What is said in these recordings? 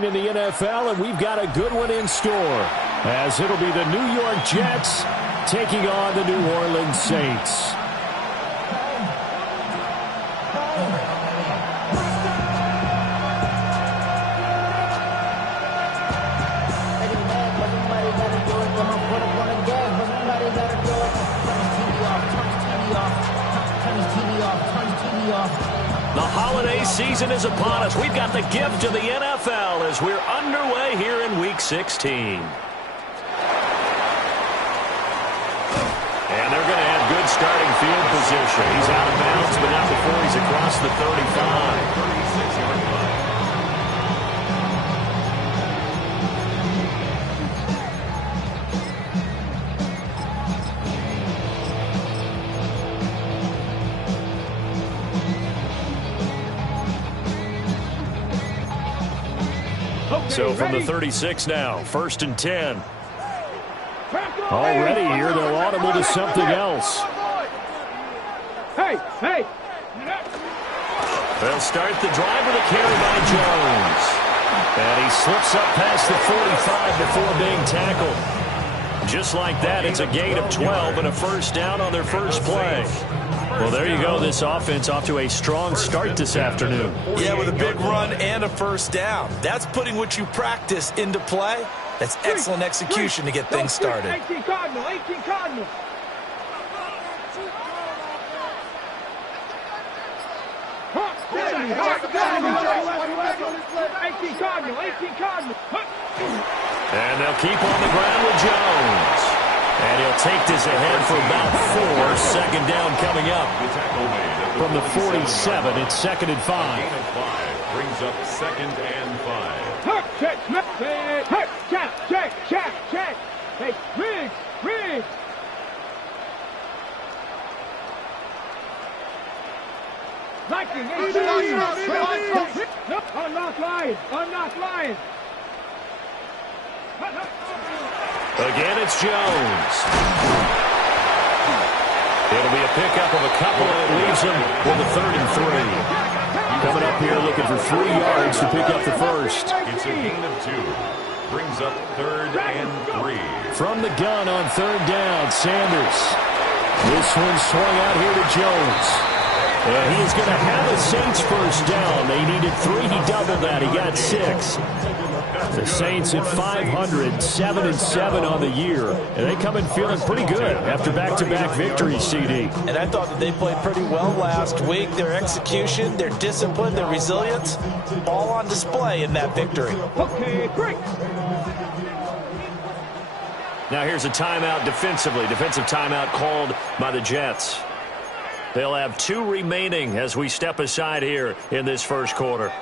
16 in the NFL, and we've got a good one in store, as it'll be the New York Jets taking on the New Orleans Saints. The holiday season is upon us. We've got the gift of the NFL as we're underway here in Week 16. And they're going to have good starting field position. He's out of bounds, but not before he's across the 35. So from the 36 now, 1st and 10. Already here, they'll audible to something else. Hey! They'll start the drive with a carry by Jones. And he slips up past the 45 before being tackled. Just like that, it's a gain of 12 and a first down on their first play. Well, there you go. This offense off to a strong start this afternoon. Yeah, with a big run and a first down. That's putting what you practice into play. That's excellent execution to get things started. 18 Cardinal. 18 Cardinal. And they'll keep on the ground with Jones. And he'll take this ahead for about 4. Second down coming up. From the 47, it's 2nd and 5. Brings up 2nd and 5. Check. Hey, Riggs. Liking. I'm not lying. Again, it's Jones. It'll be a pickup of a couple, and it leaves him with a 3rd and 3. Coming up here looking for 3 yards to pick up the first. It's a gain of 2. Brings up 3rd and 3. From the gun on 3rd down, Sanders. This one swung out here to Jones. And he is going to have the Saints first down. They needed 3. He doubled that. He got 6. The Saints at 500, 7-7 on the year. And they come in feeling pretty good after back-to-back victories, CD. And I thought that they played pretty well last week. Their execution, their discipline, their resilience, all on display in that victory. Okay, break. Now here's a timeout defensively. Defensive timeout called by the Jets. They'll have 2 remaining as we step aside here in this first quarter.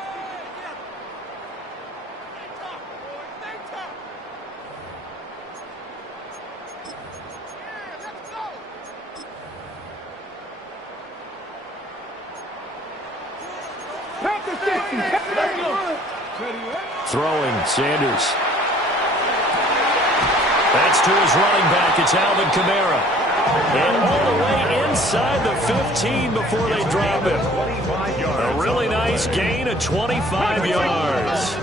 Throwing, Sanders. That's to his running back. It's Alvin Kamara. And all the way inside the 15 before they drop him. A really nice gain of 25 yards.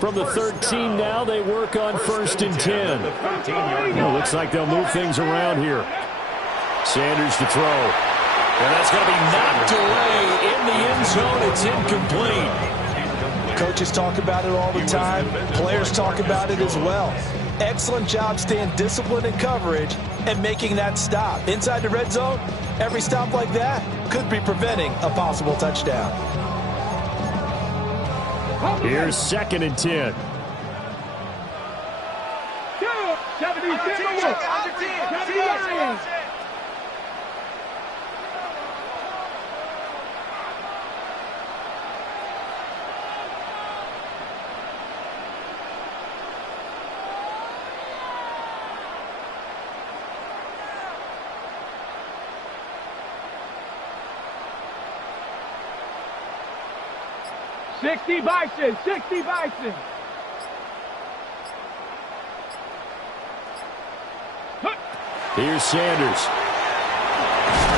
From the 13 now, they work on 1st and 10. Well, looks like they'll move things around here. Sanders to throw. And that's going to be knocked away in the end zone. It's incomplete. Coaches talk about it all the time. Players talk about it as well. Excellent job staying disciplined in coverage and making that stop. Inside the red zone, every stop like that could be preventing a possible touchdown. Here's 2nd and 10. 70 60 Bison. Here's Sanders.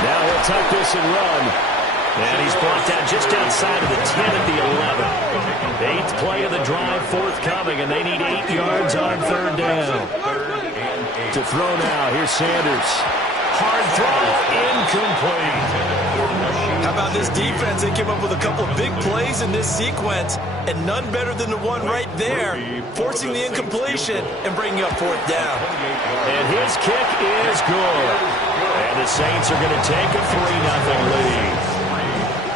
Now he'll tuck this and run. And he's brought down just outside of the 10 at the 11. 8th play of the drive forthcoming, and they need 8 yards on third down. To throw now, here's Sanders. Hard throw, incomplete. How about this defense? They came up with a couple of big plays in this sequence, and none better than the one right there, forcing the incompletion and bringing up fourth down. And his kick is good. And the Saints are going to take a 3-0 lead.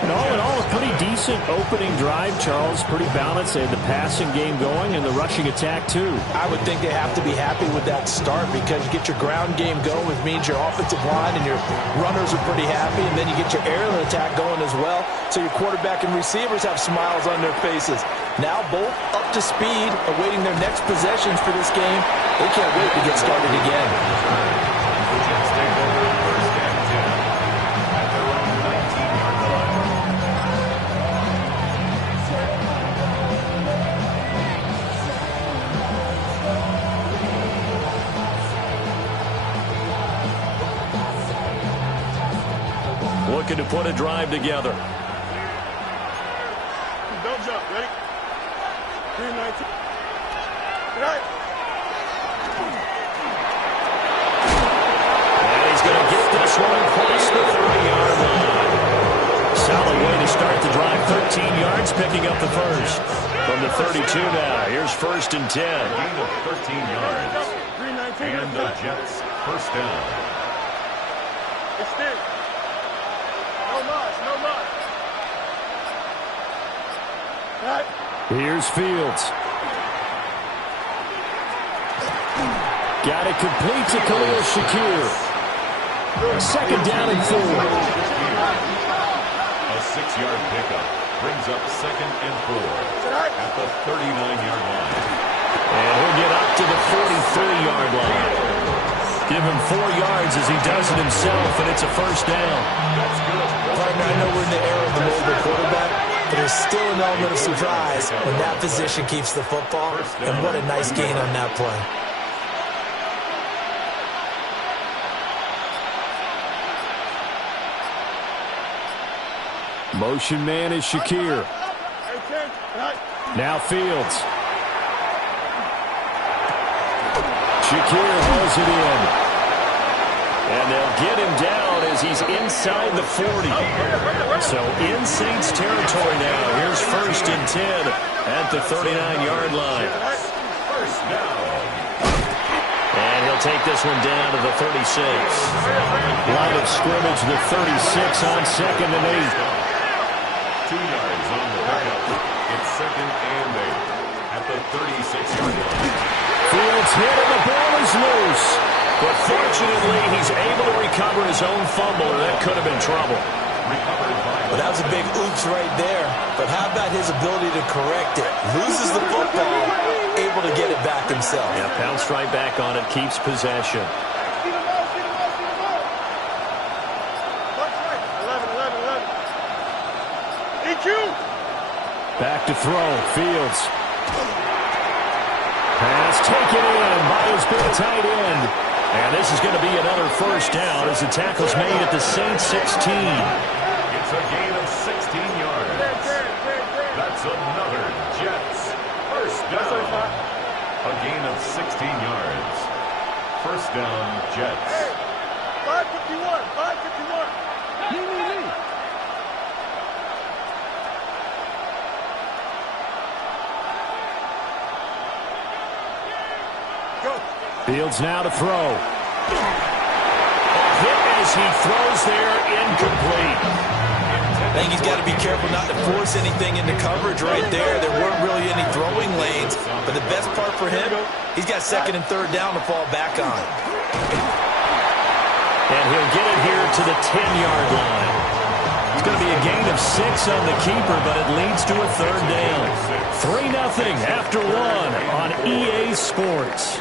And all in all, a pretty decent opening drive, Charles. Pretty balanced. They had the passing game going and the rushing attack, too. I would think they have to be happy with that start because you get your ground game going, which means your offensive line and your runners are pretty happy, and then you get your aerial attack going as well. So your quarterback and receivers have smiles on their faces. Now both up to speed, awaiting their next possessions for this game. They can't wait to get started again. Looking to put a drive together. Don't jump. Ready? 3-19. Right. And he's going to get this one across the 30-yard line. Solid way to start the drive. 13 yards, picking up the first. From the 32 now. Here's 1st and 10. Gain of 13 yards. 3-19. And the Jets first down. Extend. No loss. No loss. Right. Here's Fields. Got it complete to Khalil Shakir. 2nd down and 4. A 6-yard pickup brings up 2nd and 4 at the 39-yard line. And he'll get up to the 43-yard line. Give him 4 yards as he does it himself, and it's a first down. Partner, I know we're in the era of the mobile quarterback, but there's still an element of surprise when that position keeps the football, and what a nice gain on that play. Motion man is Shakir. Now Fields. Shakir hauls it in. And they'll get him down as he's inside the 40. So in Saints territory now. Here's 1st and 10 at the 39-yard line. And he'll take this one down to the 36. Line of scrimmage, the 36 on 2nd and 8. 2 yards on the pickup. It's 2nd and 8 at the 36-yard line. Fields hit and the ball is loose. But fortunately, he's able to recover his own fumble, or that could have been trouble. Well, that was a big oops right there. But how about his ability to correct it? Loses the football, able to get it back himself. Yeah, pounced right back on it, keeps possession. Get him out. Get him out. Get him out. Watch right. 11. EQ. Back to throw. Fields. Pass taken in by his big tight end. And this is going to be another first down as the tackle's made at the Saints 16. It's a gain of 16 yards. That's another Jets first down. A gain of 16 yards. First down, Jets. 551. 551. Lee. Fields now to throw. A hit as he throws there, incomplete. I think he's got to be careful not to force anything into coverage right there. There weren't really any throwing lanes, but the best part for him, he's got 2nd and 3rd down to fall back on. And he'll get it here to the 10-yard line. It's going to be a gain of 6 on the keeper, but it leads to a 3rd down. 3-0 after 1 on EA Sports.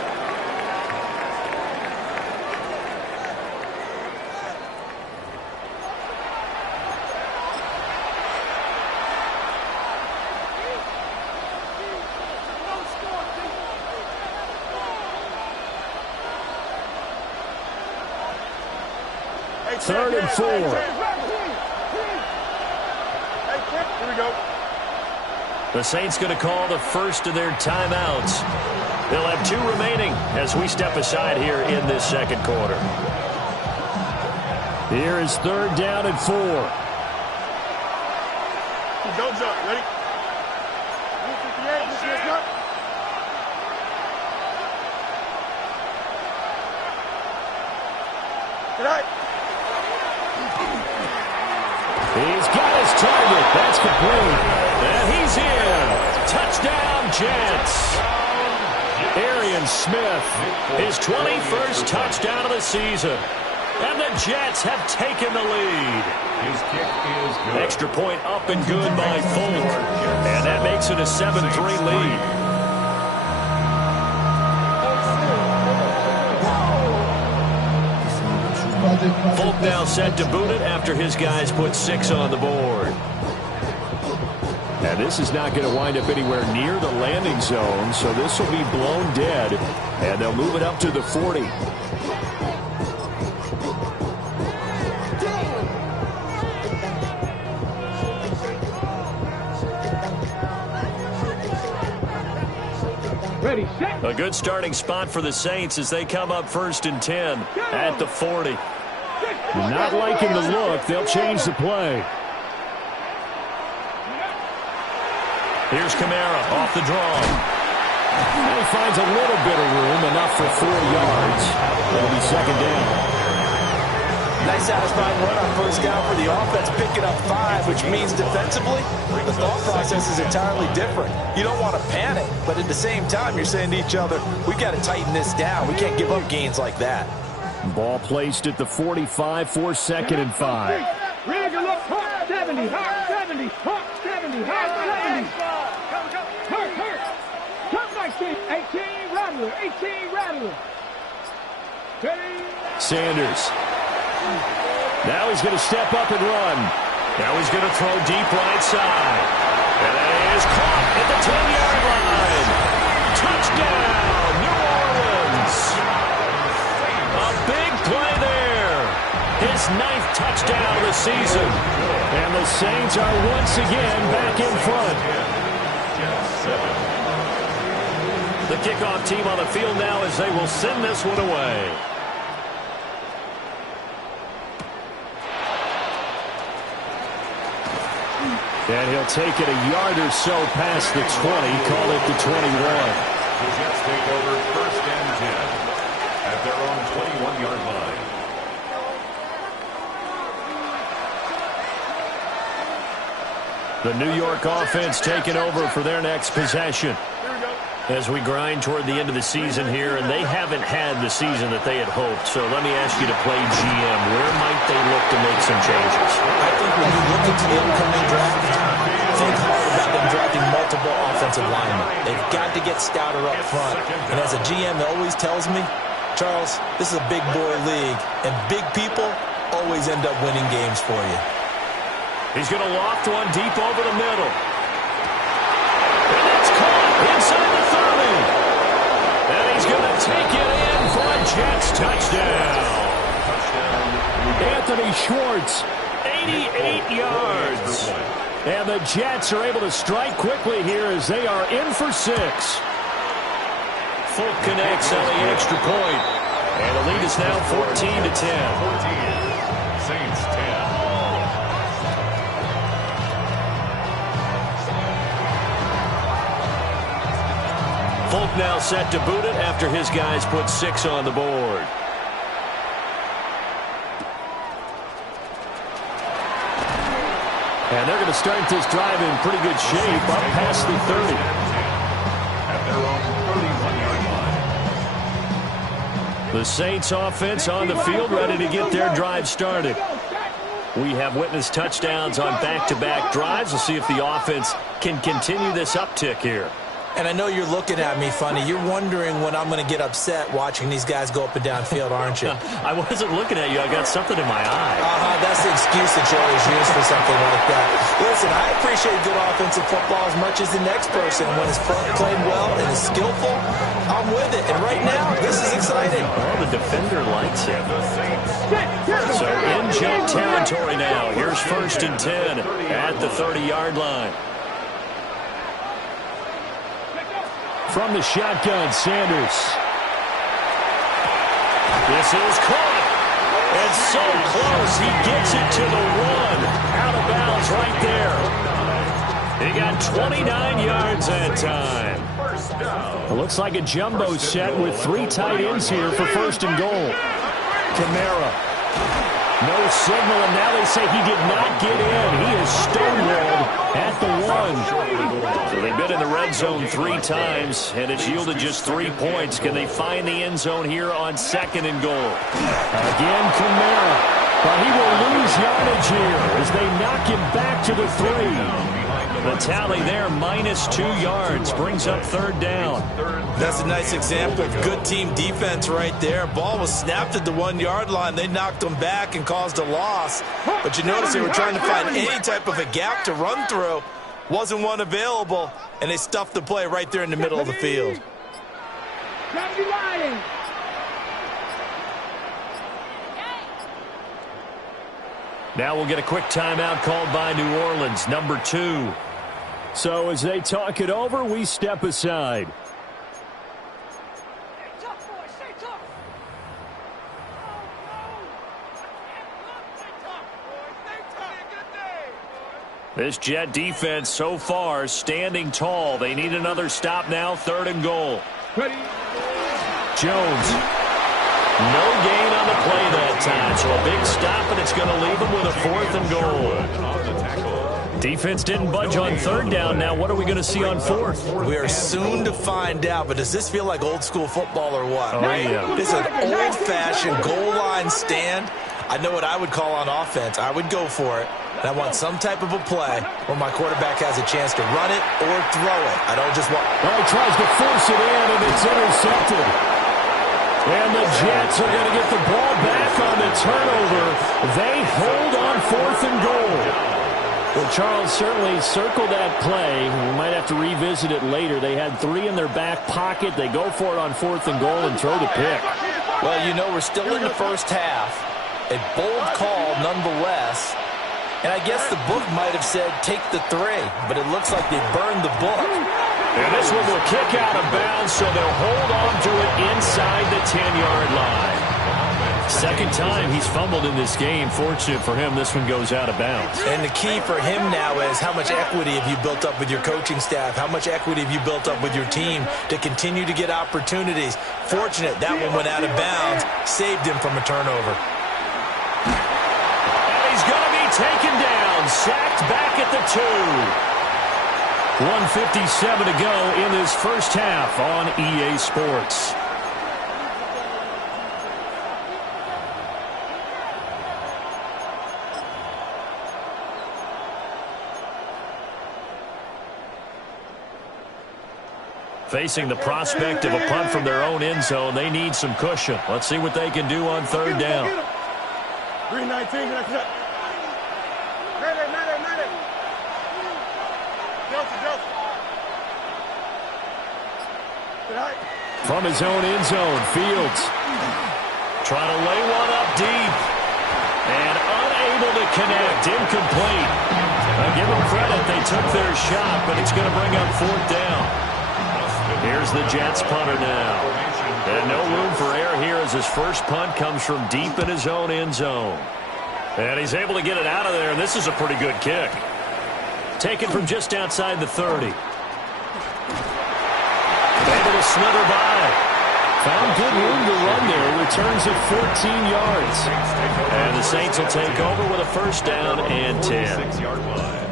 Third and 4. Here we go. The Saints going to call the first of their timeouts. They'll have 2 remaining as we step aside here in this second quarter. Here is 3rd down and 4. Don't jump. Ready? 158. Good night. He's got his target. That's complete. And he's in. Touchdown, Jets. Arian Smith, his 21st touchdown of the season. And the Jets have taken the lead. His kick is good. Extra point up and good by Folk. And that makes it a 7-3 lead. Folk now set to boot it after his guys put 6 on the board. And this is not going to wind up anywhere near the landing zone, so this will be blown dead. And they'll move it up to the 40. Ready, set. A good starting spot for the Saints as they come up 1st and 10 at the 40. Not liking the look. They'll change the play. Here's Kamara off the draw. And he finds a little bit of room, enough for 4 yards. It'll be 2nd down. Nice satisfying run on 1st down for the offense, picking up 5, which means defensively, the thought process is entirely different. You don't want to panic, but at the same time, you're saying to each other, we've got to tighten this down. We can't give up gains like that. Ball placed at the 45 for 2nd and 5. Ready to look. Hot 70. Hot 70. Hot 70. Hot 70. Hurt. Top 19. 18 Rattler. 18 Rattler. Sanders. Now he's going to step up and run. Now he's going to throw deep right side. And it is caught at the 10-yard line. Touchdown, New Orleans. A big play there. His 9th touchdown of the season. And the Saints are once again back in front. The kickoff team on the field now as they will send this one away. And he'll take it a yard or so past the 20, call it the 21. The Jets take over 1st and 10 at their own 21-yard line. The New York offense taking over for their next possession. As we grind toward the end of the season here, and they haven't had the season that they had hoped. So let me ask you to play GM. Where might they look to make some changes? I think when you look into the upcoming draft, think hard about them drafting multiple offensive linemen. They've got to get stouter up front. And as a GM, it always tells me, Charles, this is a big boy league, and big people always end up winning games for you. He's going to loft one deep over the middle. And it's caught inside the 30. And he's going to take it in for a Jets touchdown. Anthony Schwartz, 88 yards. And the Jets are able to strike quickly here as they are in for 6. Folk connects on the extra point. And the lead is now 14-10. 14. Saints 10. Folk now set to boot it after his guys put 6 on the board. And they're going to start this drive in pretty good shape up past the 30. At their own 31-yard line. The Saints offense on the field ready to get their drive started. We have witnessed touchdowns on back-to-back drives. We'll see if the offense can continue this uptick here. And I know you're looking at me funny. You're wondering when I'm going to get upset watching these guys go up and down field, aren't you? I wasn't looking at you. I got something in my eye. That's the excuse that you always use for something like that. Listen, I appreciate good offensive football as much as the next person. When it's played well and is skillful, I'm with it. And right now, this is exciting. Oh, the defender likes it. So in Jet territory now. Here's 1st and 10 at the 30-yard line. From the shotgun, Sanders. This is caught. And so close, he gets it to the one. Out of bounds right there. He got 29 yards that time. It looks like a jumbo set with 3 tight ends here for first and goal. Kamara. No signal, and now they say he did not get in. He is stonewalled at the 1. So they've been in the red zone 3 times, and it's yielded just 3 points. Can they find the end zone here on second and goal? Again, Kamara. But he will lose yardage here as they knock him back to the 3. The tally there, -2 yards, brings up third down. That's a nice example of good team defense right there. Ball was snapped at the 1-yard line. They knocked them back and caused a loss. But you notice they were trying to find any type of a gap to run through. Wasn't one available, and they stuffed the play right there in the middle of the field. Now we'll get a quick timeout called by New Orleans, number 2. So as they talk it over, we step aside. This Jet defense so far standing tall. They need another stop now, third and goal. Jones. No gain on the play that time, so a big stop, and it's going to leave them with a 4th and goal. Defense didn't budge on third down. Now what are we going to see on 4th? We are soon to find out, but does this feel like old school football or what? Oh, yeah. This is an old-fashioned goal line stand. I know what I would call on offense. I would go for it. And I want some type of a play where my quarterback has a chance to run it or throw it. I don't just want... Well, he tries to force it in, and it's intercepted. And the Jets are going to get the ball back on the turnover. They hold on 4th and goal. Well, Charles, certainly circle that play. We might have to revisit it later. They had 3 in their back pocket. They go for it on 4th and goal and throw the pick. Well, you know, we're still in the first half. A bold call nonetheless. And I guess the book might have said take the 3, but it looks like they burned the book. And this one will kick out of bounds, so they'll hold on to it inside the 10-yard line. Second time he's fumbled in this game. Fortunate for him, this one goes out of bounds. And the key for him now is how much equity have you built up with your coaching staff? How much equity have you built up with your team to continue to get opportunities? Fortunate that one went out of bounds, saved him from a turnover. And he's going to be taken down, sacked back at the 2. 1:57 to go in this first half on EA Sports. Facing the prospect of a punt from their own end zone, they need some cushion. Let's see what they can do on third down. 319. From his own end zone, Fields trying to lay one up deep and unable to connect, incomplete. Give them credit, they took their shot, but it's going to bring up 4th down. Here's the Jets punter now. And no room for error here as his first punt comes from deep in his own end zone. And he's able to get it out of there, and this is a pretty good kick. Taken from just outside the 30. Able to slither by. Found good room to run there. Returns at 14 yards. And the Saints will take over with a first down and 10. 6-yard line.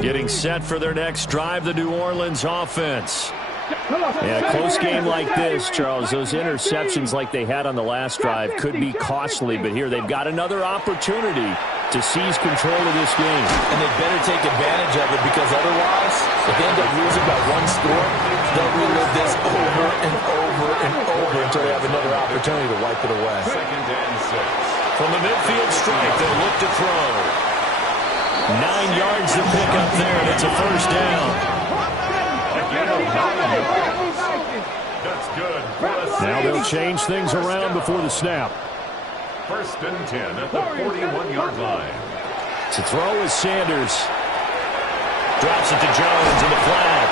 Getting set for their next drive, the New Orleans offense. Yeah, a close game like this, Charles, those interceptions like they had on the last drive could be costly, but here they've got another opportunity to seize control of this game. And they better take advantage of it, because otherwise, if they end up losing by 1 score, they'll relive this over and over and over until they have another opportunity to wipe it away. 2nd and 6. From the midfield stripe, they'll look to throw. 9 yards to pick up there, and it's a first down. That's good. Now they'll change things around before the snap. 1st and 10 at the 41-yard line. To throw is Sanders. Drops it to Jones in the flat.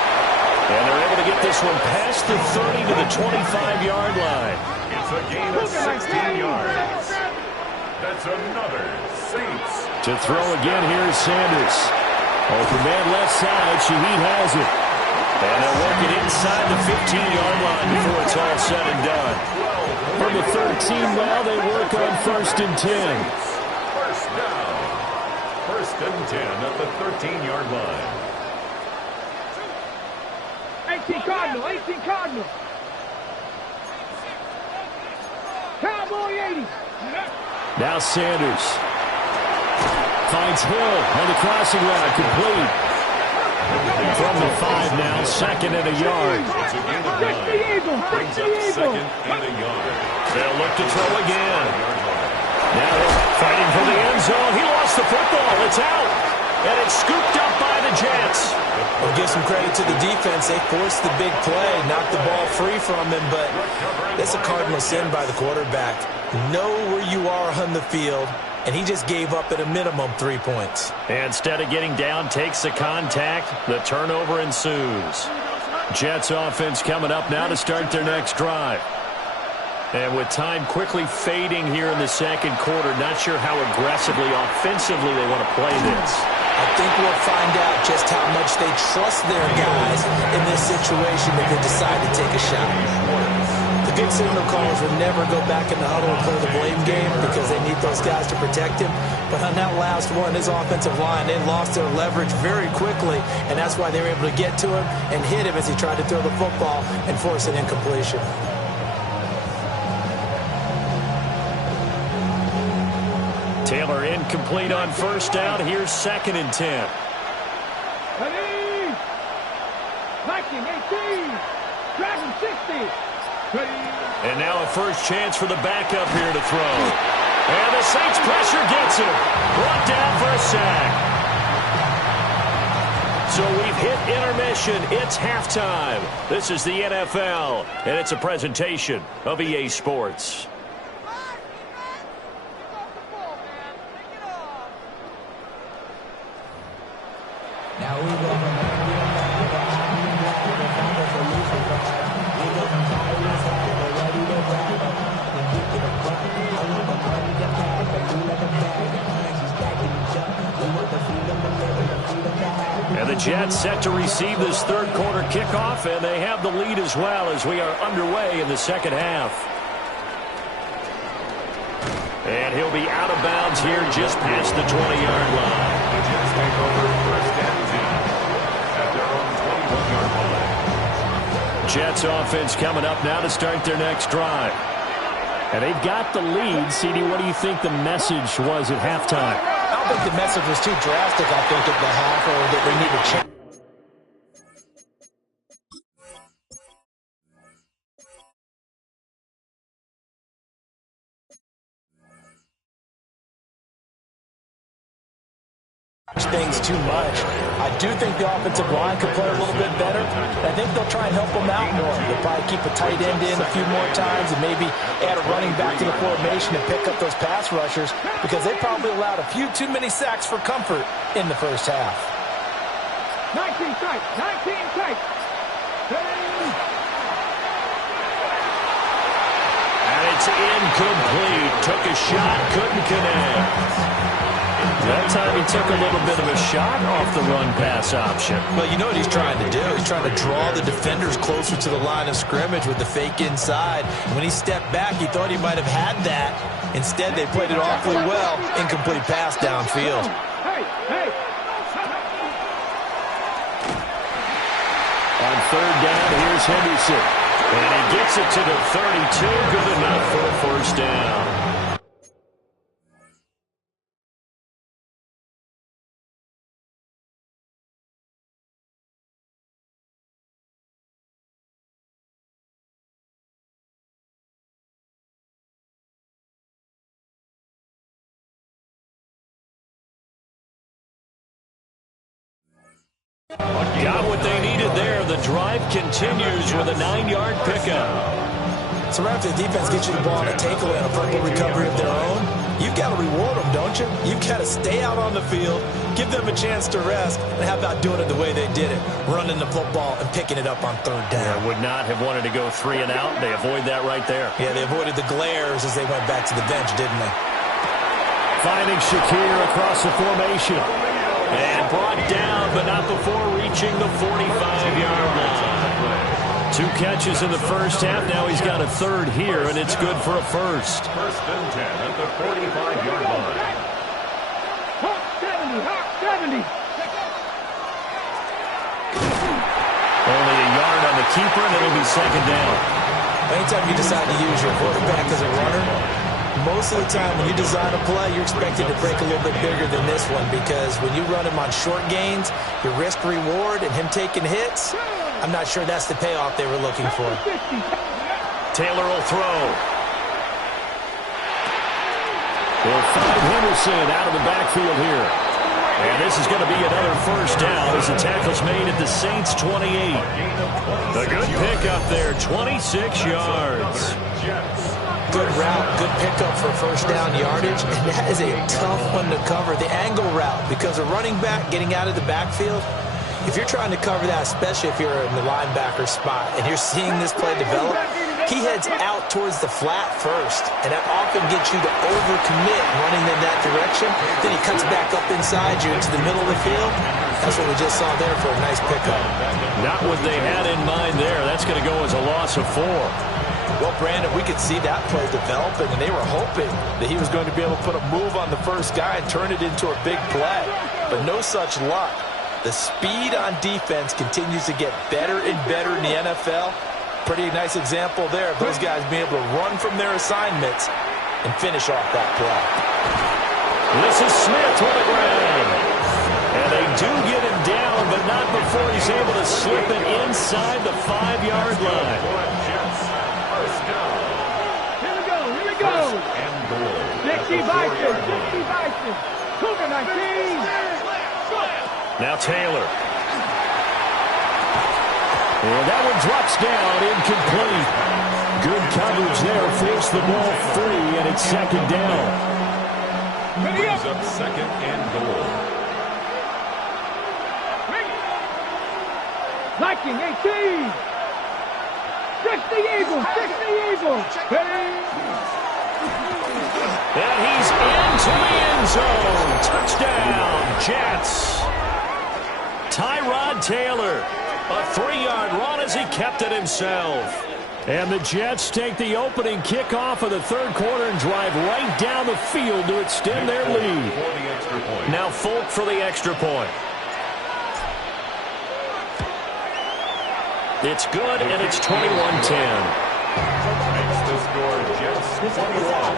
And they're able to get this one past the 30 to the 25-yard line. It's a gain of 16 yards. That's another Saints. To throw again, here's Sanders. Open man left side. Shaheed has it. And they'll work it inside the 15-yard line before it's all said and done. From the 13, well, they work on 1st and 10. First down. 1st and 10 at the 13-yard line. 18 Cardinal, 18 Cardinal. Cowboy 80. Now Sanders. Finds Hill on the crossing route, complete. From the 5 now, 2nd and a yard. It's a gain of 9. Brings up 2nd and a yard. They'll look to throw again. Now fighting for the end zone. He lost the football. It's out. And it's scooped up by the Jets. Well, give some credit to the defense. They forced the big play, knocked the ball free from him, but that's a cardinal sin by the quarterback. Know where you are on the field, and he just gave up at a minimum 3 points. Instead of getting down, takes the contact. The turnover ensues. Jets offense coming up now to start their next drive. And with time quickly fading here in the second quarter, not sure how aggressively, offensively they want to play this. I think we'll find out just how much they trust their guys in this situation if they decide to take a shot. The good signal callers will never go back in the huddle and play the blame game because they need those guys to protect him. But on that last one, his offensive line, they lost their leverage very quickly, and that's why they were able to get to him and hit him as he tried to throw the football and force an incompletion. Taylor incomplete on 1st down. Here's 2nd and 10. Ready. Viking 18. Dragon 60. Ready. And now a first chance for the backup here to throw. And the Saints pressure gets him. Brought down for a sack. So we've hit intermission. It's halftime. This is the NFL, and it's a presentation of EA Sports. Now we go. And the Jets set to receive this third quarter kickoff, and they have the lead as well as we are underway in the second half. And he'll be out of bounds here just past the 20-yard line. The Jets take over 1st and 10 at their own 21-yard line. Jets offense coming up now to start their next drive. And they've got the lead. CD, what do you think the message was at halftime? I don't think the message was too drastic, I think, at the half, or that they need to change things too much. I do think the offensive line could play a little bit better. I think they'll try and help them out more. They'll probably keep a tight end in a few more times and maybe add a running back to the formation and pick up those pass rushers because they probably allowed a few too many sacks for comfort in the first half. 19 tight, 19 tight. And it's incomplete. Took a shot, couldn't connect. That time he took a little bit of a shot off the run-pass option. Well, you know what he's trying to do. He's trying to draw the defenders closer to the line of scrimmage with the fake inside. And when he stepped back, he thought he might have had that. Instead, they played it awfully well. Incomplete pass downfield. Hey, hey. On 3rd down, here's Henderson. And he gets it to the 32. Good enough for a first down. Got what they needed there. The drive continues with a 9-yard pickup. So right after the defense gets you the ball on a takeaway and a fumble recovery of their own, you've got to reward them, don't you? You've got to stay out on the field, give them a chance to rest, and how about doing it the way they did it, running the football and picking it up on third down. Yeah, would not have wanted to go 3 and out. They avoid that right there. Yeah, they avoided the glares as they went back to the bench, didn't they? Finding Shakir across the formation. And brought down, but not before reaching the 45-yard line. 2 catches in the first half. Now he's got a third here, and it's good for a first. First and 10 at the 45-yard line. 70. Only a yard on the keeper, and it'll be second down. Anytime you decide to use your quarterback as a runner, most of the time when you design a play, you're expected to break a little bit bigger than this one, because when you run him on short gains, your risk-reward and him taking hits, I'm not sure that's the payoff they were looking for. Taylor will throw. They'll find Henderson out of the backfield here. And this is going to be another first down as the tackle's made at the Saints' 28. A good pickup there, 26 yards. Good route, good pickup for first down yardage, and that is a tough one to cover, the angle route, because a running back getting out of the backfield, if you're trying to cover that, especially if you're in the linebacker spot and you're seeing this play develop, he heads out towards the flat first, and that often gets you to overcommit running in that direction. Then he cuts back up inside you into the middle of the field. That's what we just saw there for a nice pickup. Not what they had in mind there. That's going to go as a loss of 4. Well, Brandon, we could see that play developing, and they were hoping that he was going to be able to put a move on the first guy and turn it into a big play. But no such luck. The speed on defense continues to get better and better in the NFL. Pretty nice example there of those guys being able to run from their assignments and finish off that play. This is Smith on the ground. And they do get him down, but not before he's able to slip it inside the 5-yard line. Here we go. Dixie Bison. Cougar 19. Now Taylor. And that one drops down, incomplete. Good coverage there, forced the ball free, and it's second down. Brings up second and goal. Viking 18. 60 Eagles. And he's into the end zone. Touchdown, Jets. Tyrod Taylor. A 3-yard run as he kept it himself. And the Jets take the opening kickoff of the third quarter and drive right down the field to extend their lead. Now Folk for the extra point. It's good, and it's 21-10. Makes the score Jets 21,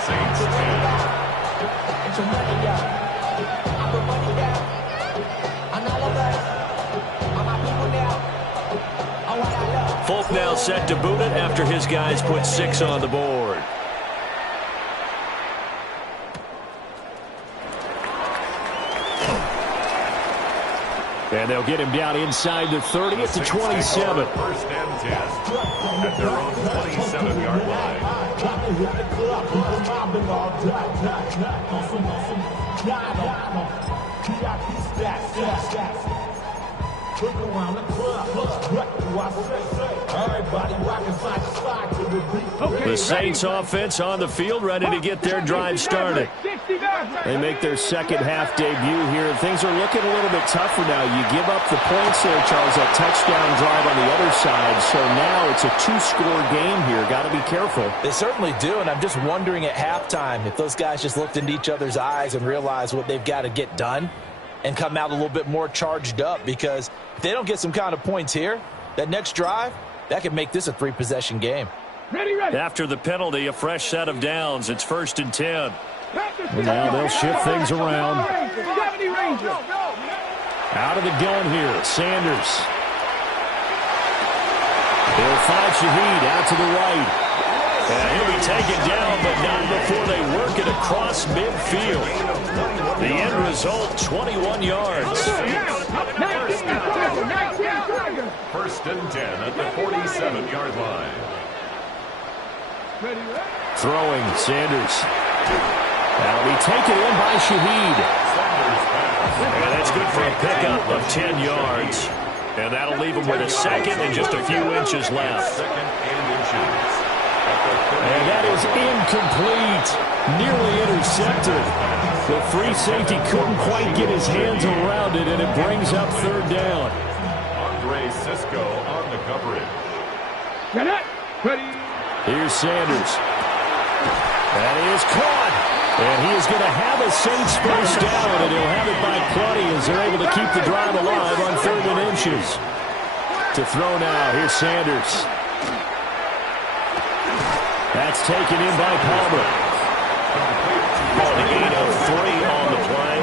Saints 10. Folk now set to boot it after his guys put 6 on the board. And they'll get him down inside the 30 at the 27. First and 10 at their own 27-yard line. The Saints offense on the field, ready to get their drive started. They make their second half debut here. Things are looking a little bit tougher now. You give up the points there, Charles, that touchdown drive on the other side. So now it's a 2-score game here. Got to be careful. They certainly do, and I'm just wondering at halftime if those guys just looked into each other's eyes and realized what they've got to get done and come out a little bit more charged up, because if they don't get some kind of points here, that next drive, that could make this a 3-possession game. Ready. After the penalty, a fresh set of downs. It's 1st and 10. And now they'll shift things around. Out of the gun here, Sanders. He'll find Shaheed out to the right. And he'll be taken down, but not before they work it across midfield. The end result, 21 yards. First and 10 at the 47-yard line. Throwing, Sanders. That'll be taken in by Shaheed. And that's good for a pickup of 10 yards. And that'll leave him with a second and just a few inches left. And that is incomplete. Nearly intercepted. The free safety couldn't quite get his hands around it, and it brings up third down. Andre Cisco on the coverage. Here's Sanders. That is caught. And he is going to have a Saints first down, and he'll have it by plenty as they're able to keep the drive alive on 3rd and inches. To throw now, here's Sanders. That's taken in by Palmer. A gain of 3 on the play.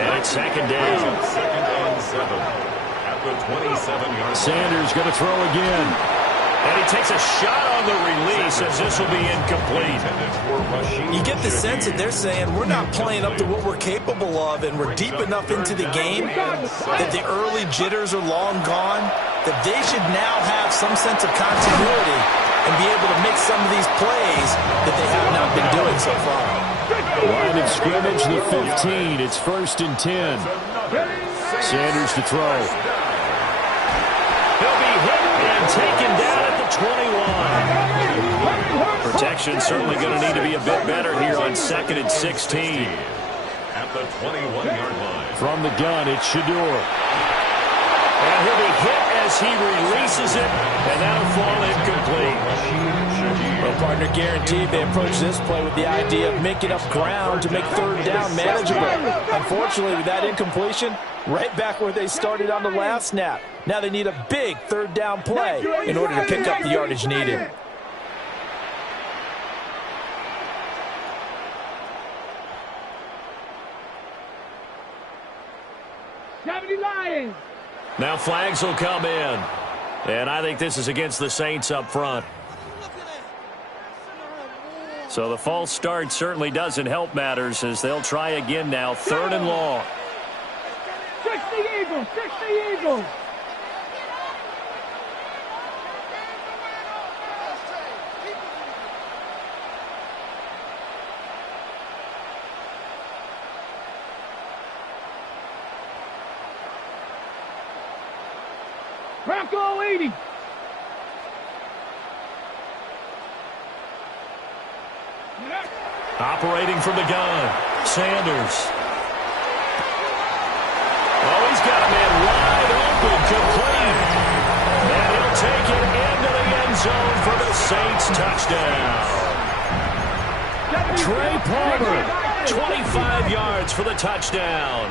And it's second down. Second and 7 at the 27-yard line. Sanders going to throw again. And he takes a shot on the release as this will be incomplete. You get the sense that they're saying we're not playing up to what we're capable of, and we're deep enough into the game that the early jitters are long gone, that they should now have some sense of continuity and be able to make some of these plays that they have not been doing so far. Line of scrimmage, the 15. It's 1st and 10. Sanders to throw. He'll be hit and taken down at the 21. Protection certainly going to need to be a bit better here on 2nd and 16. At the 21-yard line. From the gun, it's Shador. And he'll be hit as he releases it, and that'll fall incomplete. Well, partner, guaranteed they approach this play with the idea of making up ground to make 3rd down manageable. Unfortunately, with that incompletion, right back where they started on the last snap. Now they need a big 3rd down play in order to pick up the yardage needed. Now flags will come in. And I think this is against the Saints up front. So the false start certainly doesn't help matters as they'll try again now. 3rd and long. 60 Eagles, 60 Eagles. Bronco 80. Operating from the gun, Sanders. Oh, he's got a man wide open, complete. And he'll take it into the end zone for the Saints touchdown. Trey Palmer, 25 yards for the touchdown.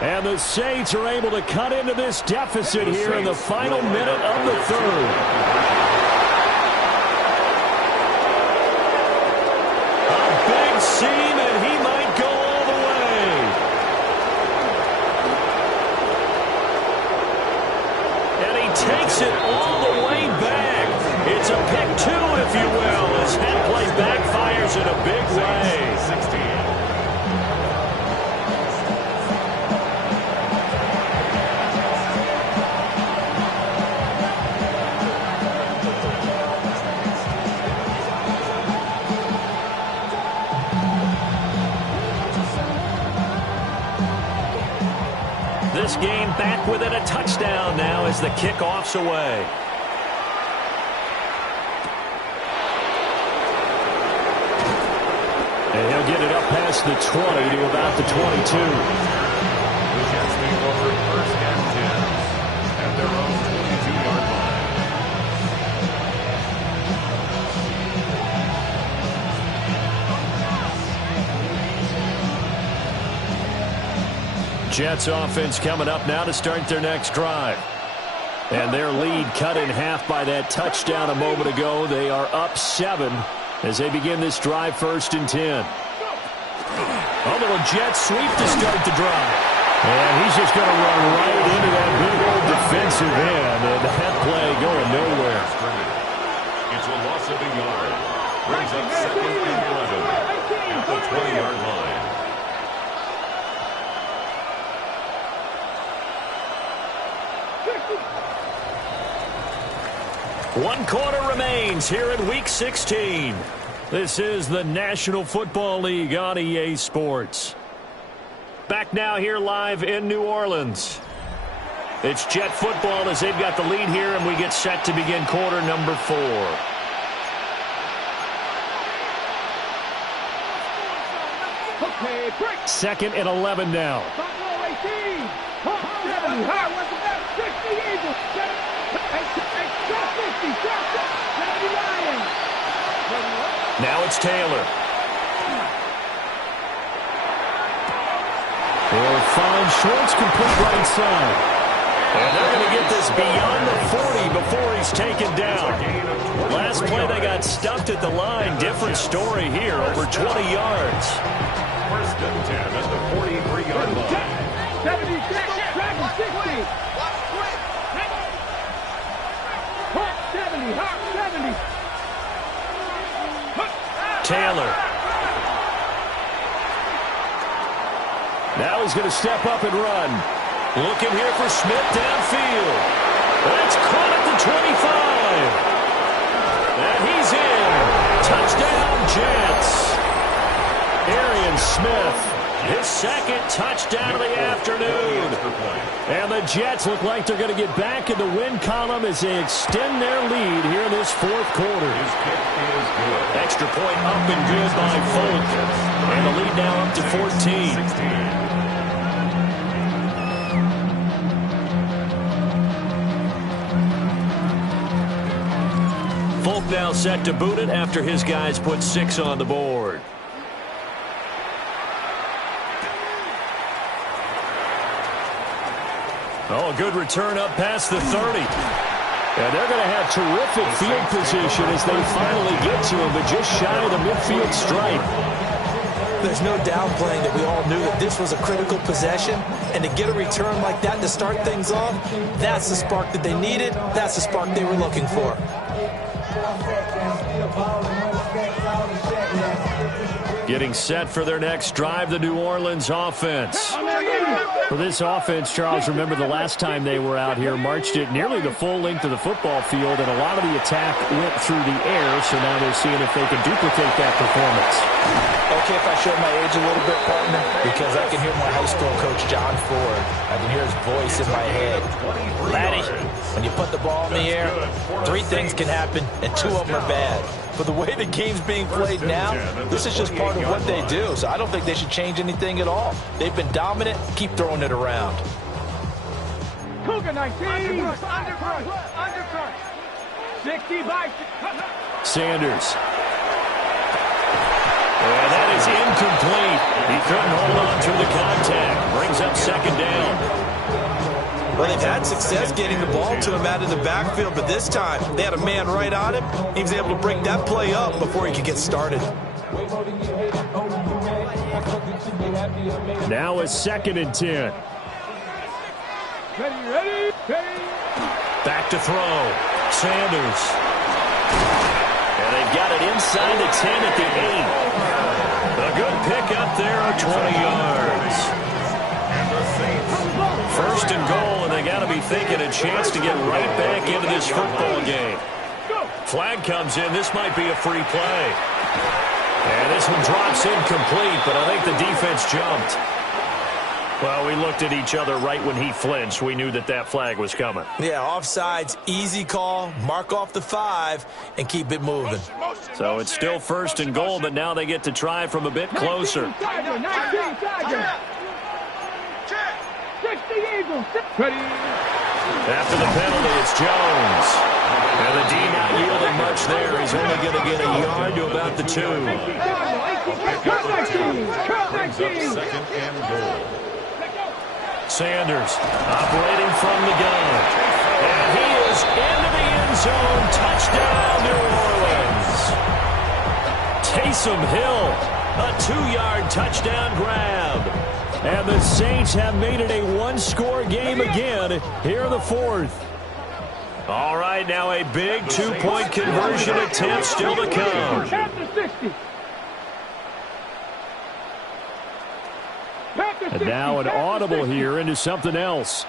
And the Saints are able to cut into this deficit here in the final minute of the 3rd. Seam, and he might go all the way. And he takes it all the way back. It's a pick 2, if you will, as that play backfires in a big way. 16. This game back within a touchdown now as the kickoff's away. And he'll get it up past the 20 to about the 22. The Jets take over 1st and 10 at their own 22-yard line. Jets offense coming up now to start their next drive. And their lead cut in half by that touchdown a moment ago. They are up 7 as they begin this drive 1st and 10. A little jet sweep to start the drive. And he's just going to run right into that big old defensive end. And that play going nowhere. It's a loss of a yard. Brings up 2nd and 11 at the 20-yard line. 1 quarter remains here in Week 16. This is the National Football League on EA Sports. Back now here live in New Orleans. It's Jet football as they've got the lead here, and we get set to begin quarter number 4. Okay, break. 2nd and 11 now. Buffalo 18. 70. High. What's the best? 60 Eagles. 50. 70 Lions. Now it's Taylor. They'll find Schwartz complete right side. And they're going to get this beyond the 40 before he's taken down. Last play they got stuffed at the line. Different story here, over 20 yards. 1st and 10 at the 43-yard line. 76, Dragon 60. Hawk 70, Hawk 70. Taylor. Now he's going to step up and run. Looking here for Smith downfield. That's caught at the 25. And he's in. Touchdown, Jets. Arian Smith, his 2nd touchdown of the afternoon. And the Jets look like they're going to get back in the win column as they extend their lead here in this 4th quarter. Extra point up and good by Folk. And the lead now up to 14. Folk now set to boot it after his guys put 6 on the board. Oh, a good return up past the 30. And they're going to have terrific field position as they finally get to him, but just shy of the midfield stripe. There's no downplaying that we all knew that this was a critical possession, and to get a return like that to start things off, that's the spark that they needed. That's the spark they were looking for. Getting set for their next drive, the New Orleans offense. For this offense, Charles, remember the last time they were out here, marched it nearly the full length of the football field, and a lot of the attack went through the air, so now they're seeing if they can duplicate that performance. Okay, if I show my age a little bit, partner, because I can hear my high school coach, John Ford. I can hear his voice in my head. Laddie, when you put the ball in the air, 3 things can happen, and 2 of them are bad. But the way the game's being played now, this is just part of what they do. So I don't think they should change anything at all. They've been dominant. Keep throwing it around. Cougar 19. Undercrush. 60 by Sanders. And that is incomplete. He couldn't hold on through the contact. Brings up 2nd down. Well, they've had success getting the ball to him out of the backfield, but this time they had a man right on him. He was able to break that play up before he could get started. Now it's 2nd and 10. Ready. Back to throw. Sanders. And they've got it inside the 10 at the 8. A good pick up there of 20 yards. 1st and goal, and they got to be thinking a chance to get right back into this football game. Flag comes in. This might be a free play. And this one drops incomplete, but I think the defense jumped. Well, we looked at each other right when he flinched. We knew that that flag was coming. Yeah, offsides, easy call, mark off the 5, and keep it moving. So it's still 1st and goal, but now they get to try from a bit closer. 60 Eagles. Ready. After the penalty, it's Jones. And the D not yielding much there. He's only going to get a yard to about the 2. Brings up 2nd and goal. Sanders operating from the gun. And he is into the end zone. Touchdown, New Orleans. Taysom Hill, a 2-yard touchdown grab. And the Saints have made it a 1-score game again here in the 4th. All right, now a big 2-point conversion attempt still to come. And now an audible here into something else.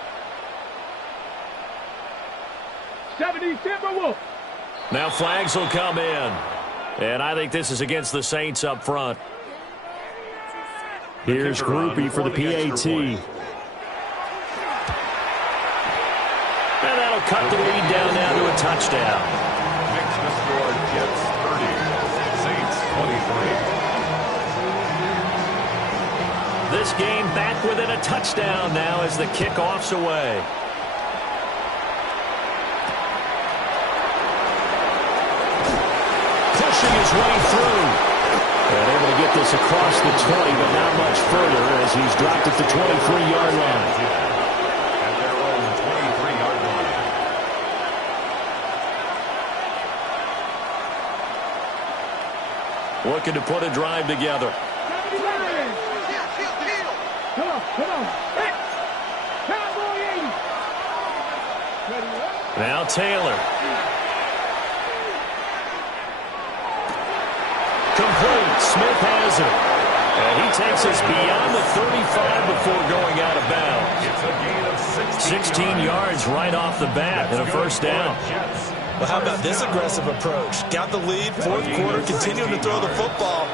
70 Timberwolves. Now flags will come in. And I think this is against the Saints up front. Here's Groupie for the PAT. And that'll cut the lead down now to a touchdown. Makes the score Jets 30, Saints 23. This game back within a touchdown now as the kickoff's away. Pushing his way through. And able to get this across the 20, but not much further as he's dropped at the 23-yard line. At their own 23-yard line. Looking to put a drive together. Come on. Cowboy 80. Now Taylor. Complete. Smith has it. And he takes us beyond the 35 before going out of bounds. It's a gain of 16 yards right off the bat and a first down. Well, how about this aggressive approach? Got the lead, fourth quarter, continuing to throw the football.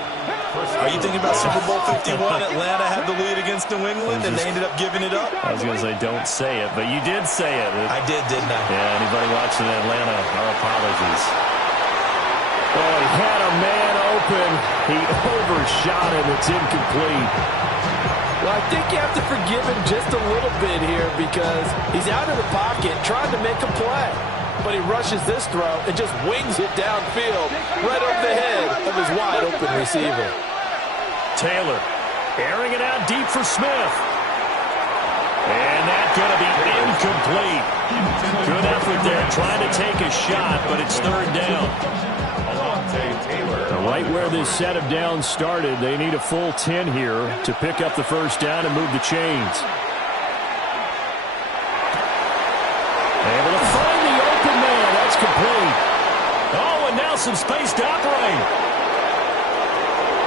Are you thinking about Super Bowl 51? Atlanta had the lead against New England, and they ended up giving it up? I was going to say, don't say it, but you did say it. I did, didn't I? Yeah, anybody watching Atlanta, our apologies. Oh, he had a man open. He overshot him. It's incomplete. Well, I think you have to forgive him just a little bit here because he's out of the pocket trying to make a play. But he rushes this throw and just wings it downfield right over the head of his wide-open receiver. Taylor airing it out deep for Smith. And that's going to be incomplete. Good effort there trying to take a shot, but it's third down. Right where this set of downs started, they need a full 10 here to pick up the first down and move the chains. Able to find the open man. That's complete. Oh, and now some space to operate.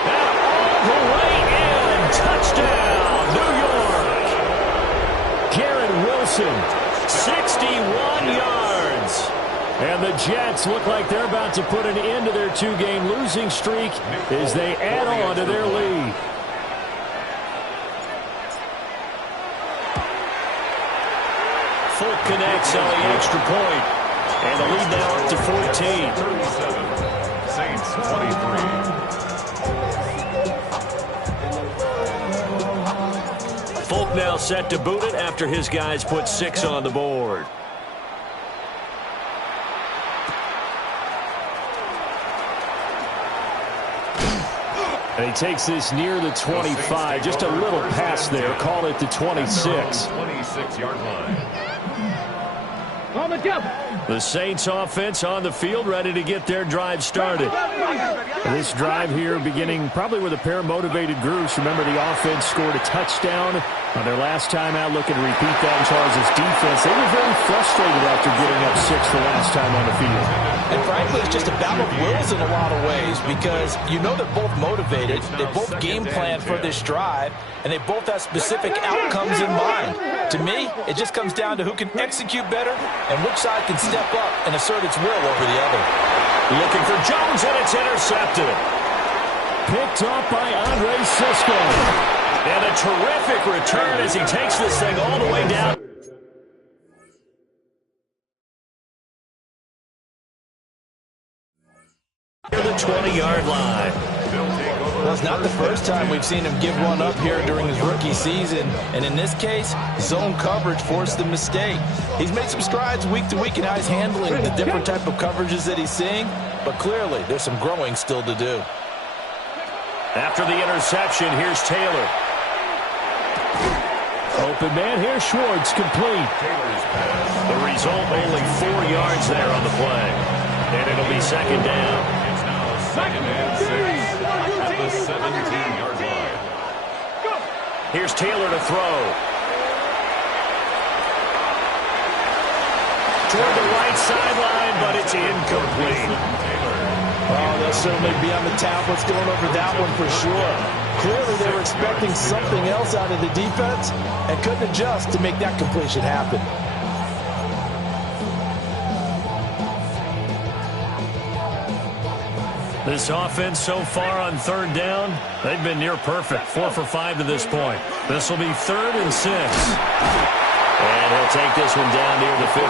And all the way in. Touchdown, New York. Garrett Wilson, 61 yards. And the Jets look like they're about to put an end to their two-game losing streak as they add on to their lead. Fulk connects on the extra point. And the lead now up to 14. 37, Saints 23. Fulk now set to boot it after his guys put 6 on the board. And he takes this near the 25. Just a little pass there. Call it the 26. 26-yard line. On the double. The Saints offense on the field, ready to get their drive started. This drive here beginning probably with a pair of motivated groups. Remember, the offense scored a touchdown on their last time out. Looking to repeat that in Charles' defense. They were very frustrated after getting up 6 the last time on the field. And frankly, it's just a battle of wills in a lot of ways because you know they're both motivated. They both game plan for this drive, and they both have specific outcomes in mind. To me, it just comes down to who can execute better and which side can step up and assert its will over the other. Looking for Jones, and it's intercepted. Picked off by Andre Sisco. And a terrific return as he takes this thing all the way down. The 20-yard line. Well, it's not the first time we've seen him give one up here during his rookie season. And in this case, zone coverage forced the mistake. He's made some strides week to week in how he's handling the different type of coverages that he's seeing. But clearly, there's some growing still to do. After the interception, here's Taylor. Open man here, Schwartz, complete. The result, only 4 yards there on the play. And it'll be second down. It's now second and 6 at the 17-yard line. Here's Taylor to throw. Toward the right sideline, but it's incomplete. Oh, they'll certainly be on the tablets going over that one for sure. Clearly, they were expecting something else out of the defense and couldn't adjust to make that completion happen. This offense so far on third down, they've been near perfect. 4 for 5 to this point. This will be 3rd and 6. And he'll take this one down near the 15.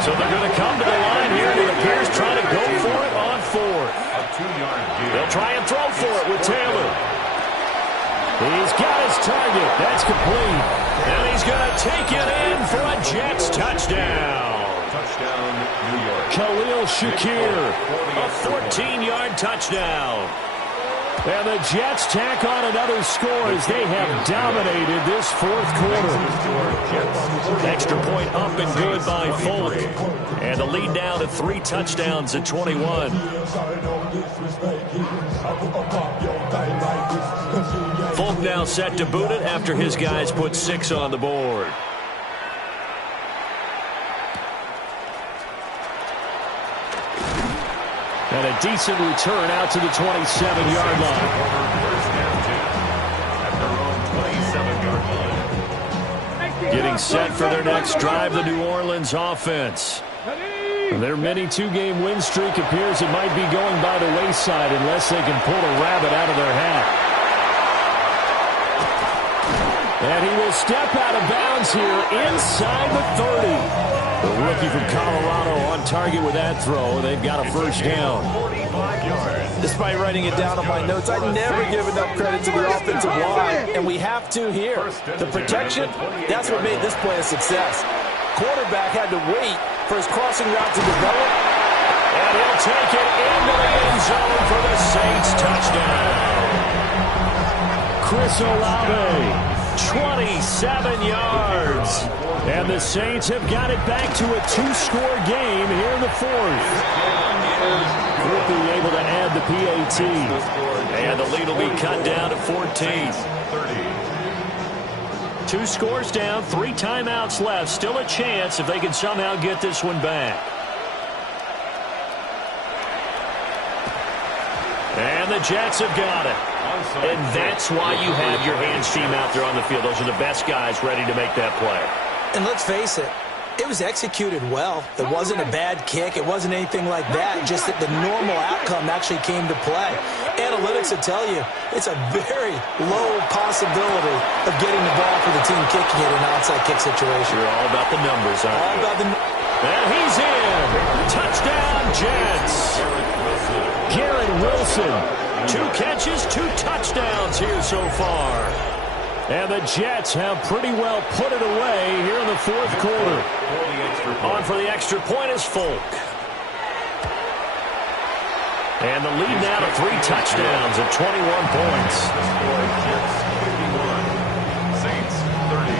So they're going to come to the line here, and it appears trying to go for it on 4th. They'll try and throw for it with Taylor. He's got his target. That's complete. And he's going to take it in for a Jets touchdown. Touchdown, New York. Khalil Shakir, a 14-yard touchdown. And the Jets tack on another score as they have dominated this 4th quarter. Extra point up and good by Folk. And the lead down to 3 touchdowns at 21. Folk now set to boot it after his guys put 6 on the board. And a decent return out to the 27-yard line. First down 2 at their own 27-yard line. Getting set for their next drive, the New Orleans offense. Their mini 2-game win streak appears it might be going by the wayside unless they can pull a rabbit out of their hat. And he will step out of bounds here inside the 30. The rookie from Colorado on target with that throw. They've got a first down. 45 yards. Despite writing it down on my notes, I never give enough credit to the offensive line, and we have to here. The protection, that's what made this play a success. Quarterback had to wait for his crossing route to develop. And he'll take it into the end zone for the Saints touchdown. Chris Olave, 27 yards. And the Saints have got it back to a 2-score game here in the 4th. Quickly able to add the PAT. And the lead will be cut down to 14. 2 scores down, 3 timeouts left. Still a chance if they can somehow get this one back. And the Jets have got it. And that's why you have your hands team out there on the field. Those are the best guys ready to make that play. And let's face it, it was executed well. It wasn't a bad kick. It wasn't anything like that. Just that the normal outcome actually came to play. Analytics will tell you it's a very low possibility of getting the ball for the team kicking it in an onside kick situation. You're all about the numbers, aren't you? All about the And he's in. Touchdown, Jets. Garrett Wilson. 2 catches, 2 touchdowns here so far. And the Jets have pretty well put it away here in the 4th quarter. On for the extra point is Folk. And the lead now to 3 touchdowns at 21 points. Jets 51, Saints 30.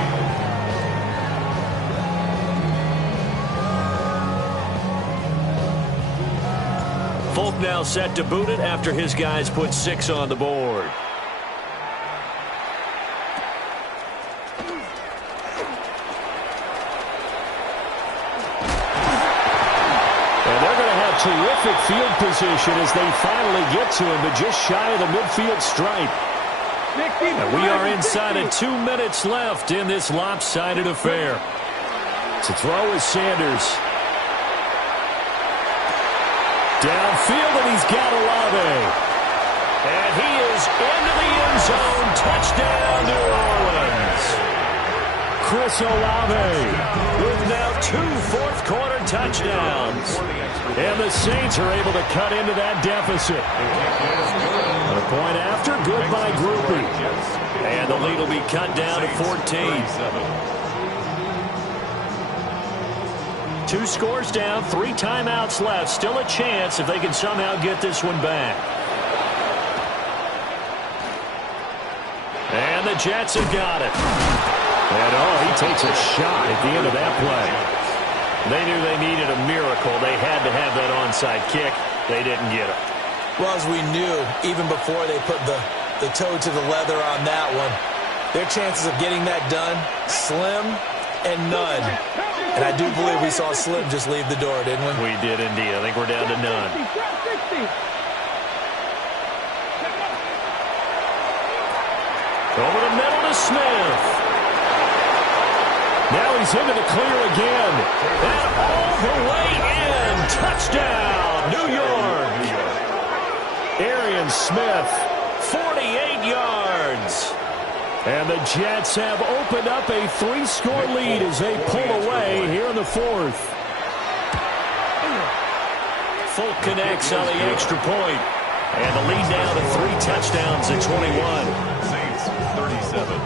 Folk now set to boot it after his guys put 6 on the board. Terrific field position as they finally get to him, but just shy of the midfield stripe. And we are inside of 2 minutes left in this lopsided affair. To throw is Sanders. Downfield, and he's got Olave. And he is into the end zone. Touchdown, New Orleans. Chris Olave with now 2 fourth-quarter touchdowns. And the Saints are able to cut into that deficit. A point after, good by Groupie. And the lead will be cut down to 14. 2 scores down, 3 timeouts left. Still a chance if they can somehow get this one back. And the Jets have got it. And, oh, he takes a shot at the end of that play. They knew they needed a miracle. They had to have that onside kick. They didn't get it. Well, as we knew, even before they put the toe to the leather on that one, their chances of getting that done, slim and none. And I do believe we saw Slim just leave the door, didn't we? We did indeed. I think we're down to none. Over the middle to Smith. Now he's into the clear again. And all the way in. Touchdown, New York. And Smith, 48 yards. And the Jets have opened up a 3-score lead as they pull away here in the fourth. Folk connects on the extra point. And the lead now to 3 touchdowns at 21. Saints 37.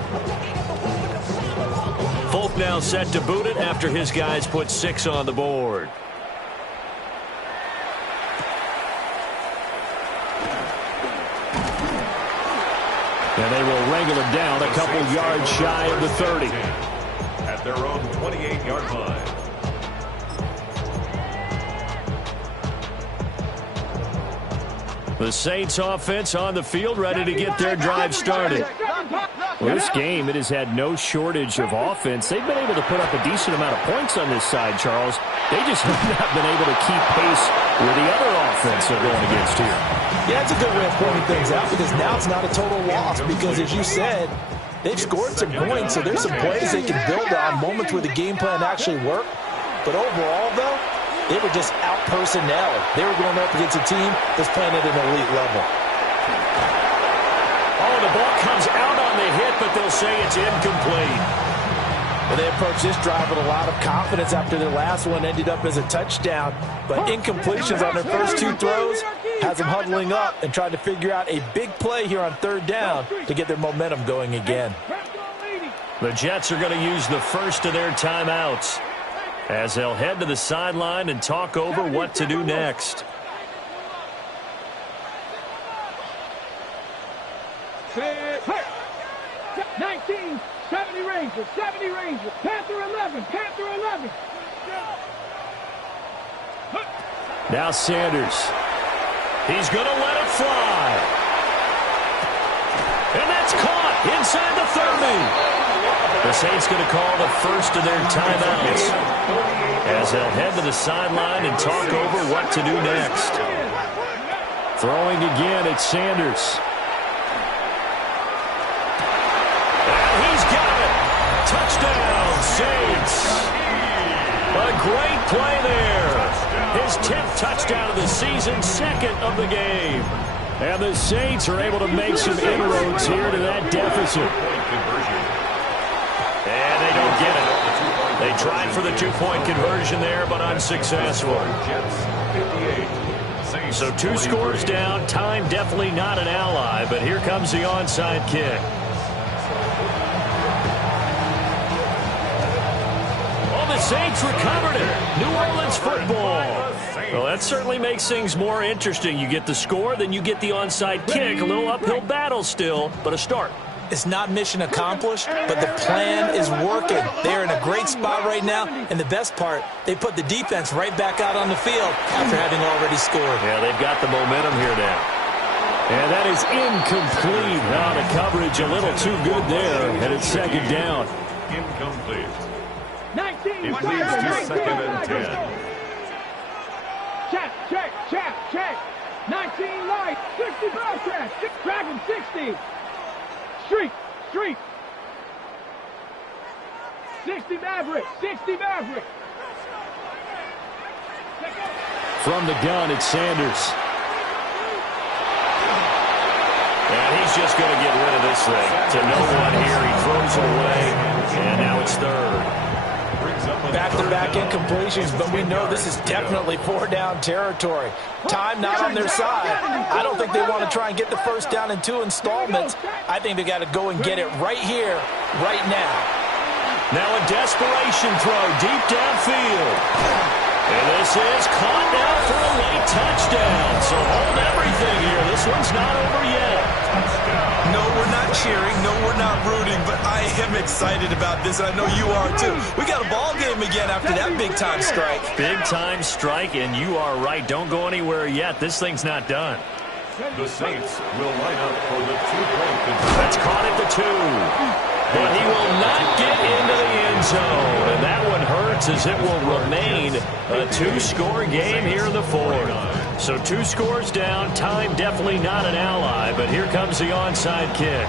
Folk now set to boot it after his guys put 6 on the board. And they will wrangle it down a couple yards shy of the 30. At their own 28-yard line. The Saints offense on the field ready to get their drive started. Well, this game, it has had no shortage of offense. They've been able to put up a decent amount of points on this side, Charles. They just have not been able to keep pace with the other offense they're going against here. Yeah, it's a good way of pointing things out because now it's not a total loss because, as you said, they've scored some points, so there's some plays they can build on, moments where the game plan actually worked. But overall, though, they were just out-personnel. They were going up against a team that's playing at an elite level. Oh, the ball comes out on the hit, but they'll say it's incomplete. Well, they approached this drive with a lot of confidence after their last one ended up as a touchdown. But incompletions on their first 2 throws has them huddling up and trying to figure out a big play here on 3rd down to get their momentum going again. The Jets are going to use the first of their timeouts as they'll head to the sideline and talk over what to do next. Set, 19, 70 Rangers, Panther 11, Panther 11. Now Sanders. He's going to let it fly. And that's caught inside the 30. The Saints going to call the first of their timeouts as they'll head to the sideline and talk over what to do next. Throwing again at Sanders. Touchdown, Saints. A great play there. His 10th touchdown of the season, 2nd of the game. And the Saints are able to make some inroads here to that deficit. And they don't get it. They tried for the 2-point conversion there, but unsuccessful. So 2 scores down. Time definitely not an ally, but here comes the onside kick. The Saints recovered it. New Orleans football. Well, that certainly makes things more interesting. You get the score, then you get the onside kick. A little uphill battle still, but a start. It's not mission accomplished, but the plan is working. They're in a great spot right now, and the best part, they put the defense right back out on the field after having already scored. Yeah, they've got the momentum here now. And that is incomplete. Now the coverage a little too good there, and it's 2nd down. Incomplete. 19, It leads to 2nd and 10. Check. 19 light, 65 check. Dragon 60. Streak. 60 Maverick. From the gun, it's Sanders. And he's just going to get rid of this thing. To no one here, he throws it away, and now it's 3rd. Back-to-back incompletions, but we know this is definitely 4-down territory. Time not on their side. I don't think they want to try and get the first down in 2 installments. I think they got to go and get it right here, right now. Now a desperation throw deep downfield. And this is caught now for a late touchdown. So hold everything here. This one's not over yet. No, we're not cheering. No, we're not rooting. But I am excited about this, and I know you are too. We got a ball game again after that big-time strike. Big-time strike, and you are right. Don't go anywhere yet. This thing's not done. The Saints will line up for the 2-point conversion. That's caught at the 2. But he will not get into the end zone. And that one hurts as it will remain a 2-score game here in the 4th. So 2 scores down. Time definitely not an ally. But here comes the onside kick.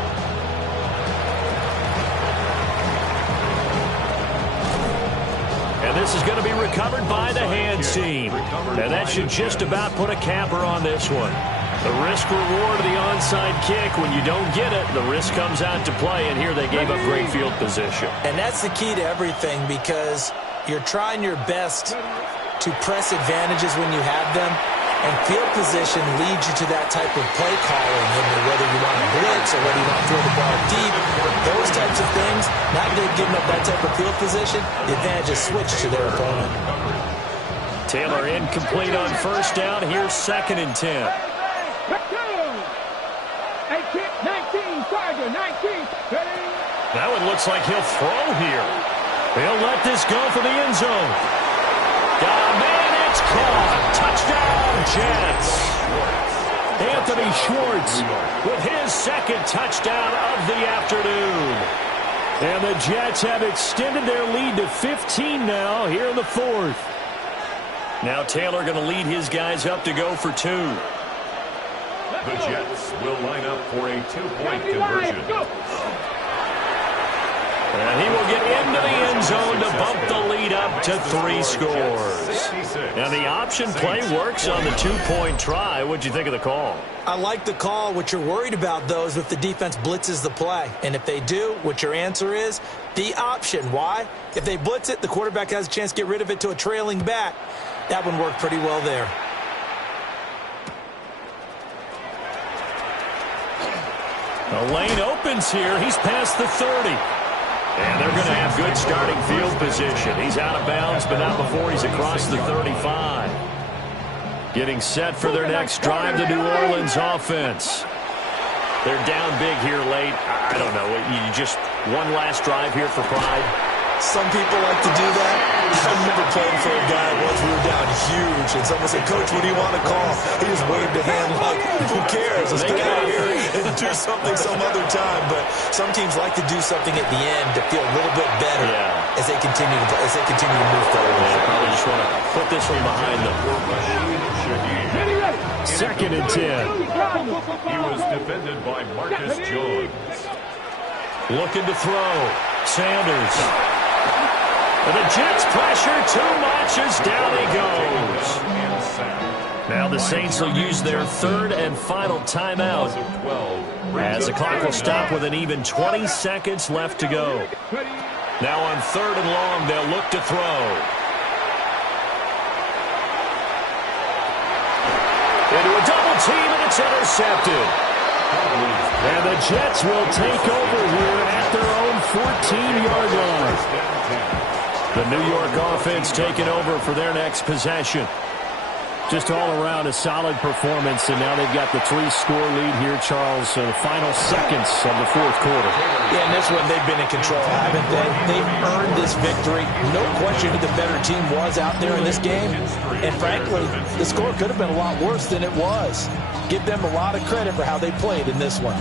And this is going to be recovered by the hands team. And that should just about put a capper on this one. The risk reward of the onside kick. When you don't get it, the risk comes out to play, and here they gave up great field position. And that's the key to everything, because you're trying your best to press advantages when you have them, and field position leads you to that type of play calling, whether you want to blitz or whether you want to throw the ball deep. Those types of things, now that they've given up that type of field position, the advantage is switched to their opponent. Taylor incomplete on first down. Here's 2nd and 10. 18, 19, Tiger, 19. That one looks like he'll throw here. He'll let this go for the end zone. Got a man, it's caught. Touchdown, Jets. Anthony Schwartz with his 2nd touchdown of the afternoon. And the Jets have extended their lead to 15 now here in the 4th. Now Taylor going to lead his guys up to go for 2. The Jets will line up for a 2-point conversion. And he will get into the end zone to bump the lead up to 3 scores. And the option play works on the 2-point try. What'd you think of the call? I like the call. What you're worried about, though, is if the defense blitzes the play. And if they do, what your answer is, the option. Why? If they blitz it, the quarterback has a chance to get rid of it to a trailing back. That one worked pretty well there. The lane opens here. He's past the 30. And they're going to have good starting field position. He's out of bounds, but not before he's across the 35. Getting set for their next drive, the New Orleans offense. They're down big here late. I don't know. You just one last drive here for pride. Some people like to do that. I remember playing for a guy once we were down huge, and someone said, "Coach, what do you want to call?" He just waved a hand like, "Who cares? Let's get out of here and do something some other time." But some teams like to do something at the end to feel a little bit better as they continue to move forward. They probably just want to put this one behind them. 2nd and 10. He was defended by Marcus Jones. Looking to throw. Sanders. And the Jets pressure too much as down he goes. Now the Saints will use their 3rd and final timeout as the clock will stop with an even 20 seconds left to go. Now on 3rd and long, they'll look to throw. Into a double team, and it's intercepted. And the Jets will take over here at their own 14-yard line. The New York offense taking over for their next possession. Just all around a solid performance, and now they've got the 3-score lead here, Charles. The final seconds of the 4th quarter. Yeah, in this one, they've been in control, haven't they? They've earned this victory. No question who the better team was out there in this game. And frankly, the score could have been a lot worse than it was. Give them a lot of credit for how they played in this one.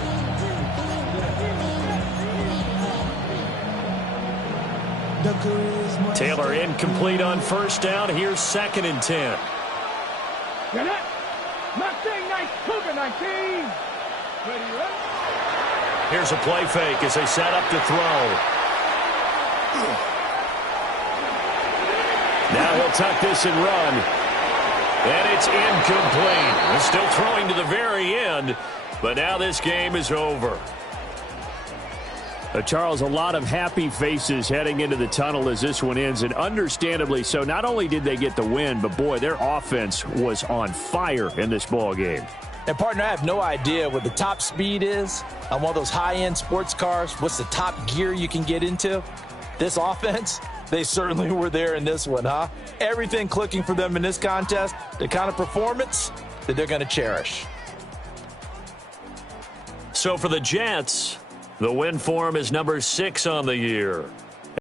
Taylor incomplete on first down. Here's 2nd and 10. Here's a play fake as they set up to throw. Now he'll tuck this and run. And it's incomplete. He's still throwing to the very end, but now this game is over. Charles, a lot of happy faces heading into the tunnel as this one ends, and understandably so. Not only did they get the win, but boy, their offense was on fire in this ball game. And partner, I have no idea what the top speed is on one of those high-end sports cars. What's the top gear you can get into? This offense, they certainly were there in this one, huh? Everything clicking for them in this contest, the kind of performance that they're going to cherish. So for the Jets, the win form is number 6 on the year.